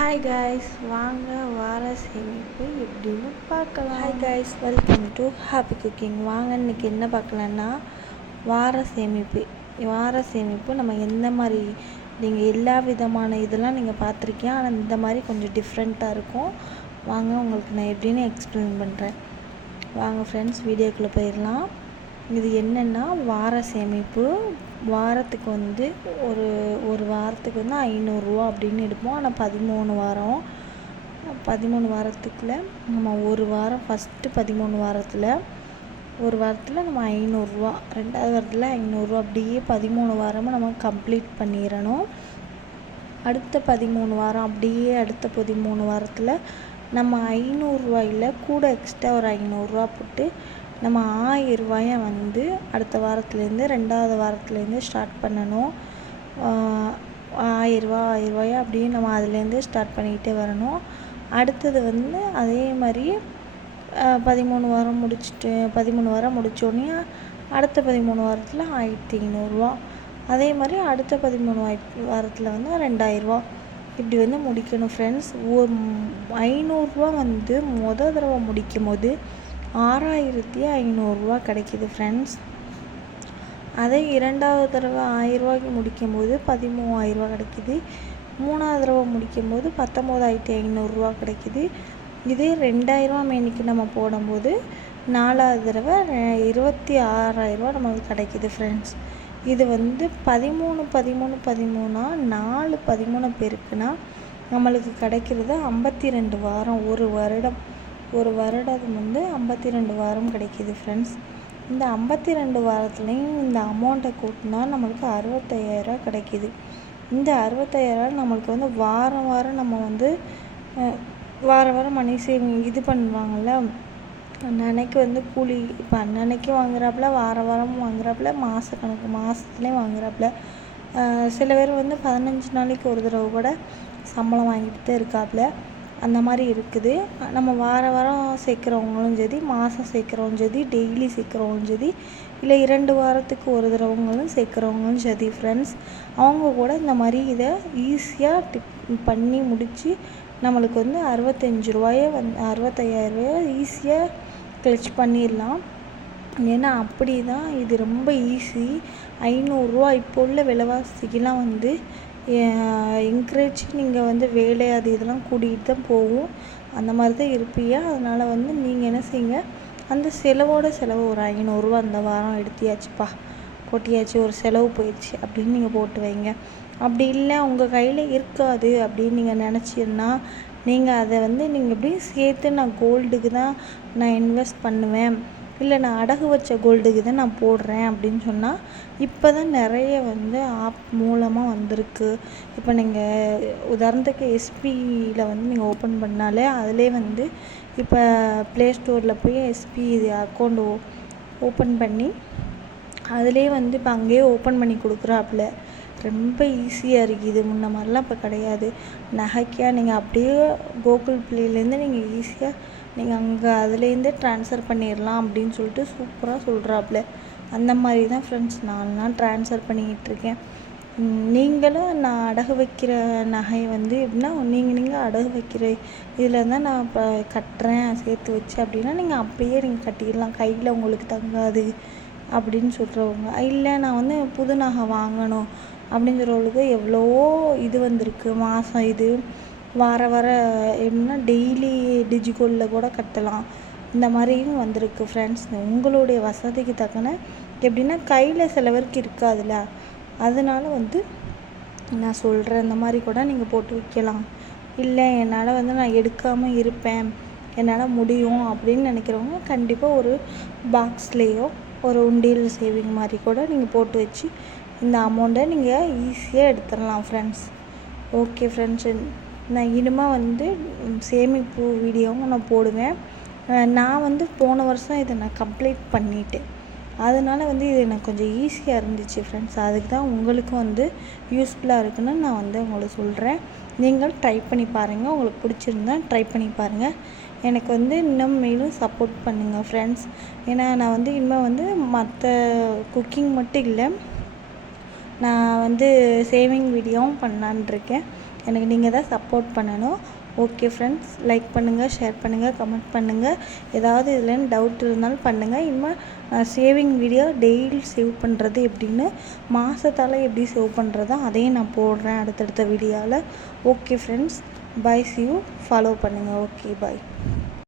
Hi guys, வாங்க வார சேமிப்பு எப்படின்னு பார்க்கலாம். Hi guys, welcome to happy cooking. வாங்க இன்றைக்கி என்ன பார்க்கலான்னா வார சேமிப்பு நம்ம எந்த மாதிரி, நீங்கள் எல்லா விதமான இதெல்லாம் நீங்கள் பார்த்துருக்கீங்க, ஆனால் இந்த மாதிரி கொஞ்சம் டிஃப்ரெண்ட்டாக இருக்கும். வாங்க உங்களுக்கு நான் எப்படின்னு எக்ஸ்பிளைன் பண்ணுறேன். வாங்க ஃப்ரெண்ட்ஸ், வீடியோக்குள்ளே போயிடலாம். இது என்னென்னா வார சேமிப்பு. வாரத்துக்கு வந்து ஒரு வாரத்துக்கு வந்து 500 அப்படின்னு எடுப்போம். ஆனால் 13 வாரத்துக்குள்ள நம்ம ஒரு வாரம், ஃபஸ்ட்டு 13 வாரத்தில் ஒரு வாரத்தில் நம்ம 500, ரெண்டாவது வாரத்தில் 500, அப்படியே 13 வாரமும் நம்ம கம்ப்ளீட் பண்ணிடணும். அடுத்த 13 வாரம், அப்படியே அடுத்த 13 வாரத்தில் நம்ம 500 கூட எக்ஸ்ட்ரா ஒரு 500 போட்டு நம்ம 1000 வந்து அடுத்த வாரத்துலேருந்து, ரெண்டாவது வாரத்துலேருந்து ஸ்டார்ட் பண்ணணும். 1000 அப்படியே நம்ம அதுலேருந்து ஸ்டார்ட் பண்ணிக்கிட்டே வரணும். அடுத்தது வந்து அதே மாதிரி 13 வாரம் முடித்தோடனே அடுத்த 13 வாரத்தில் 1500, அதே மாதிரி அடுத்த 13 வாரத்தில் வந்து 2000, இப்படி வந்து முடிக்கணும் ஃப்ரெண்ட்ஸ். 500 வந்து தடவை முடிக்கும் போது 6500 கிடைக்கிது ஃப்ரெண்ட்ஸ். அதே இரண்டாவது தடவை 1000 முடிக்கும்போது 13000 கிடைக்கிது. மூணாவது தடவை முடிக்கும்போது 19500 கிடைக்கிது. இதே 2000 மேனிக்கு நம்ம போடும்போது நாலாவது தடவை 26000 நமக்கு கிடைக்கிது ஃப்ரெண்ட்ஸ். இது வந்து 13 4 13 பேருக்குன்னா நம்மளுக்கு கிடைக்கிறது 52 வாரம். ஒரு வருடம் வந்து 52 வாரம் கிடைக்கிது ஃப்ரெண்ட்ஸ். இந்த 52 வாரத்துலேயும் இந்த அமௌண்ட்டை கூட்டினா நம்மளுக்கு 65000 கிடைக்கிது. இந்த 65000 நம்மளுக்கு வந்து வாரம் நம்ம வந்து வாரம் மணி இது பண்ணுவாங்கள்ல, அன்னன்னைக்கு வந்து கூலி, இப்போ அன்னன்னைக்கு வாங்குறாப்புல, வாரம் வாங்குறாப்புல, மாதத்துலேயும் வாங்குறாப்புல. சில பேர் வந்து 15 நாளைக்கு ஒரு தடவை கூட சம்பளம் வாங்கிட்டு தான் இருக்காப்புல. அந்த மாதிரி இருக்குது. நம்ம வாரம் சேர்க்குறவங்களும் சரி, மாதம் சேர்க்குறவங்களும் சரி, டெய்லி சேர்க்குறவங்களும் சரி, இல்லை 2 வாரத்துக்கு ஒரு தடவைங்களும் சேர்க்குறவங்களும் சரி ஃப்ரெண்ட்ஸ், அவங்க கூட இந்த மாதிரி இதை ஈஸியாக பண்ணி முடித்து நம்மளுக்கு வந்து 65,000 ஈஸியாக கிளச் பண்ணிடலாம். ஏன்னா அப்படி தான் இது ரொம்ப ஈஸி. 500 இப்போ உள்ள விலைவாசிக்கெலாம் வந்து என்கரேஜ், நீங்கள் வந்து வேலை அது இதெல்லாம் கூட்டிகிட்டு தான் போகும். அந்த மாதிரி தான் இருப்பீங்க. அதனால் வந்து நீங்கள் என்ன செய்யுங்க, அந்த செலவு ஒரு 500 அந்த வாரம் எடுத்தியாச்சுப்பா, கொட்டியாச்சு, ஒரு செலவு போயிடுச்சு அப்படின்னு நீங்கள் போட்டு வைங்க. அப்படி இல்லை உங்கள் கையில் இருக்காது அப்படின்னு நீங்கள் நினச்சின்னா, நீங்கள் அதை வந்து நீங்கள் எப்படியும் சேர்த்து நான் கோல்டுக்கு தான் நான் இன்வெஸ்ட் பண்ணுவேன், இல்லை நான் அடகு வச்ச கோல்டுக்கு தான் நான் போடுறேன் அப்படின்னு சொன்னால், இப்போ தான் நிறைய வந்து ஆப் மூலமாக வந்திருக்கு. இப்போ நீங்கள் உதாரணத்துக்கு எஸ்பியில் வந்து நீங்கள் ஓப்பன் பண்ணாலே அதிலே வந்து இப்போ ப்ளே ஸ்டோரில் போய் எஸ்பி அக்கௌண்ட் ஓப்பன் பண்ணி அதிலே வந்து இப்போ அங்கேயே ஓப்பன் பண்ணி கொடுக்குறாப்புல. ரொம்ப ஈஸியாக இருக்குது. முன்ன மாதிரிலாம் இப்போ கிடையாது. நகைக்காக நீங்கள் அப்படியே கூகுள் ப்ளேலேருந்து நீங்கள் ஈஸியாக நீங்கள் அங்கே அதுலேருந்து ட்ரான்ஸ்ஃபர் பண்ணிடலாம் அப்படின்னு சொல்லிட்டு சூப்பராக சொல்கிறாப்புல. அந்த மாதிரி தான் ஃப்ரெண்ட்ஸ் நான்லாம் ட்ரான்ஸ்ஃபர் பண்ணிக்கிட்டுருக்கேன். நீங்களும் நான் அடகு வைக்கிற நகை வந்து எப்படின்னா, நீங்கள் அடகு வைக்கிற இதில் தான் நான் இப்போ கட்டுறேன் சேர்த்து வச்சு அப்படின்னா, நீங்கள் அப்படியே நீங்கள் கட்டிடலாம், கையில் உங்களுக்கு தங்காது அப்படின்னு சொல்கிறவங்க. இல்லை நான் வந்து புது நகை வாங்கணும் அப்படின்னு சொல்கிறவங்களுக்கு எவ்வளவோ இது வந்திருக்கு. மாதம் இது வார எப்படின்னா டெய்லி டிஜிகோல்டில் கூட கட்டலாம். இந்த மாதிரியும் வந்திருக்கு ஃப்ரெண்ட்ஸ். உங்களுடைய வசதிக்கு தக்கன எப்படின்னா கையில் சில பேருக்கு இருக்காதுல்ல, அதனால வந்து நான் சொல்கிறேன், இந்த மாதிரி கூட நீங்கள் போட்டு வைக்கலாம். இல்லை என்னால் வந்து நான் எடுக்காமல் இருப்பேன், என்னால் முடியும் அப்படின்னு நினைக்கிறவங்க கண்டிப்பாக ஒரு பாக்ஸ்லேயோ ஒரு உண்டியல் சேவிங் மாதிரி கூட நீங்கள் போட்டு வச்சு இந்த அமௌண்ட்டை நீங்கள் ஈஸியாக எடுத்துடலாம் ஃப்ரெண்ட்ஸ். ஓகே ஃப்ரெண்ட்ஸ், நான் இனிமேல் வந்து சேமிப்பு வீடியோவும் நான் போடுவேன். நான் வந்து போன வருஷம் இதை நான் கம்ப்ளீட் பண்ணிட்டேன். அதனால் வந்து இது எனக்கு கொஞ்சம் ஈஸியாக இருந்துச்சு ஃப்ரெண்ட்ஸ். அதுக்கு தான் உங்களுக்கும் வந்து யூஸ்ஃபுல்லாக இருக்குன்னு நான் வந்து உங்களுக்கு சொல்கிறேன். நீங்கள் ட்ரை பண்ணி பாருங்கள். உங்களுக்கு பிடிச்சிருந்தா ட்ரை பண்ணி பாருங்கள். எனக்கு வந்து இன்னும் மேலும் சப்போர்ட் பண்ணுங்கள் ஃப்ரெண்ட்ஸ். ஏன்னா நான் வந்து இனிமேல் வந்து மற்ற குக்கிங் மட்டும் இல்லை, நான் வந்து சேவிங் வீடியோவும் பண்ணலான்ட்ருக்கேன். எனக்கு நீங்கள் தான் சப்போர்ட் பண்ணணும். ஓகே ஃப்ரெண்ட்ஸ், லைக் பண்ணுங்கள், ஷேர் பண்ணுங்கள், கமெண்ட் பண்ணுங்கள். ஏதாவது இதில் டவுட் இருந்தாலும் பண்ணுங்கள். இனிமேல் சேவிங் வீடியோ டெய்லி சேவ் பண்ணுறது எப்படின்னு, மாதத்தால் எப்படி சேவ் பண்ணுறதோ அதையும் நான் போடுறேன் அடுத்தடுத்த வீடியோவில். Okay friends, bye, see you, follow பண்ணுங்கள். Okay, by.